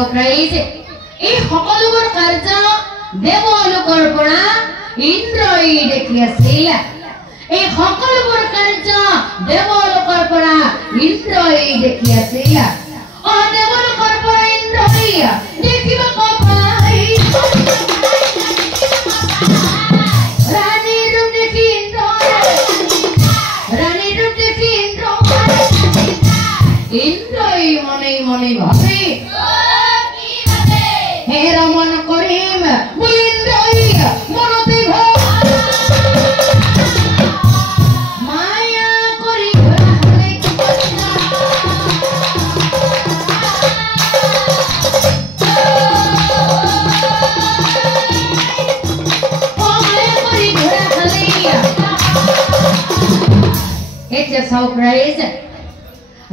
চাওক এই সকলোবোৰ কাৰ্য দেৱলোকৰ পৰা ইন্দ্ৰই দেখি আছিল। এই সকলোবোৰ কাৰ্য দেৱলোকৰ পৰা ইন্দ্ৰই দেখি আছিল। দেৱলোকৰ পৰা ইন্দ্ৰই দেখিব পাই ৰাণীৰ ৰূপ দেখি ইন্দ্ৰই মনে মনে ভাবে হে রমন করিম বলিন্দ্রই মনতে মায়া করি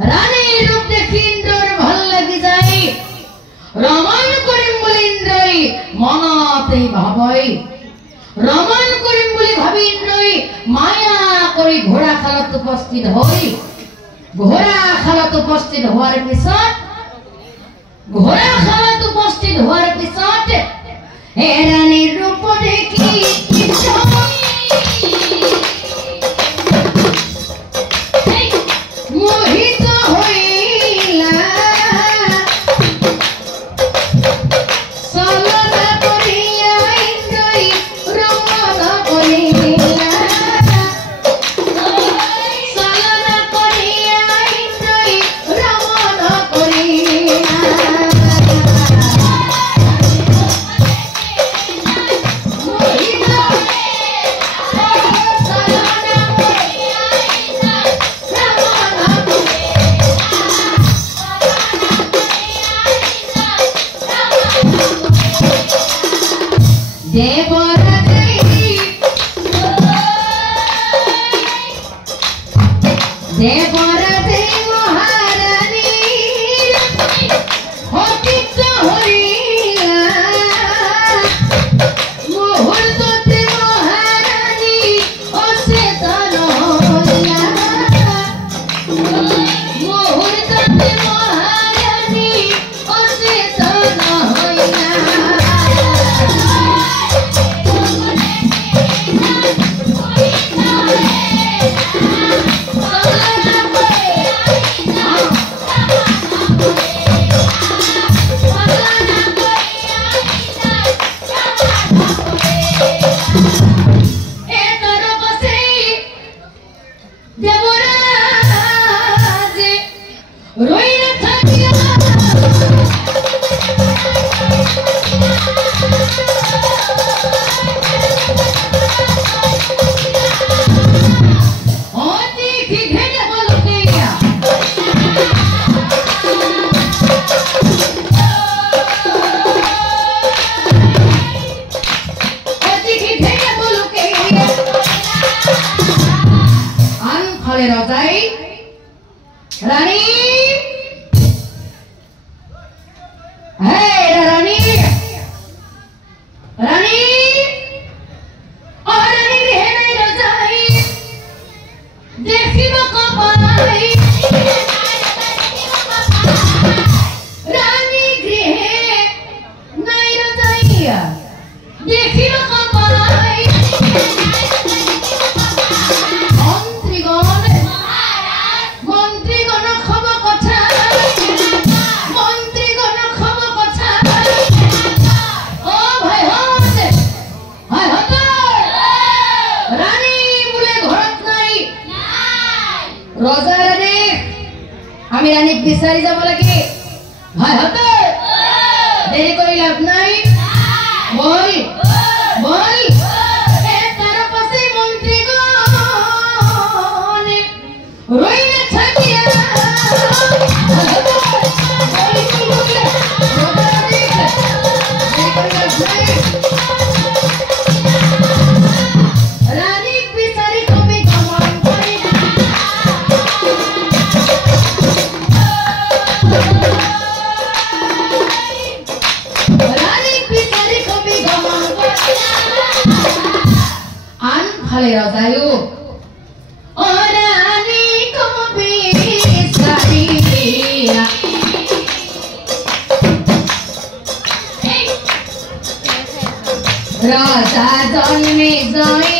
রানীর রূপ দেখি ইন্দ্রর ভাল লাগি যায়। রমন করিম বলে ইন্দ্রই মনতেই ভাবই রমন করিম বলে ভাবি ইন্দ্রই মায়া করে ঘোড়া খালত উপস্থিত হই। ঘোড়া খালত উপস্থিত হওয়ার পিছত হে রানীর রূপ দেখি মোহিত হইলা বিচাৰি যাব লাগে ভাই হতে দেৰি কৰি লাভ নাই বল বল এ তাৰ পাছে মন্ত্ৰী গনে ৰইনা থাকিয়া ৰানী বিচাৰি কবি গমন কৰি ৰানী বিচাৰি কবি গমন ৰাজা জন্মে যায়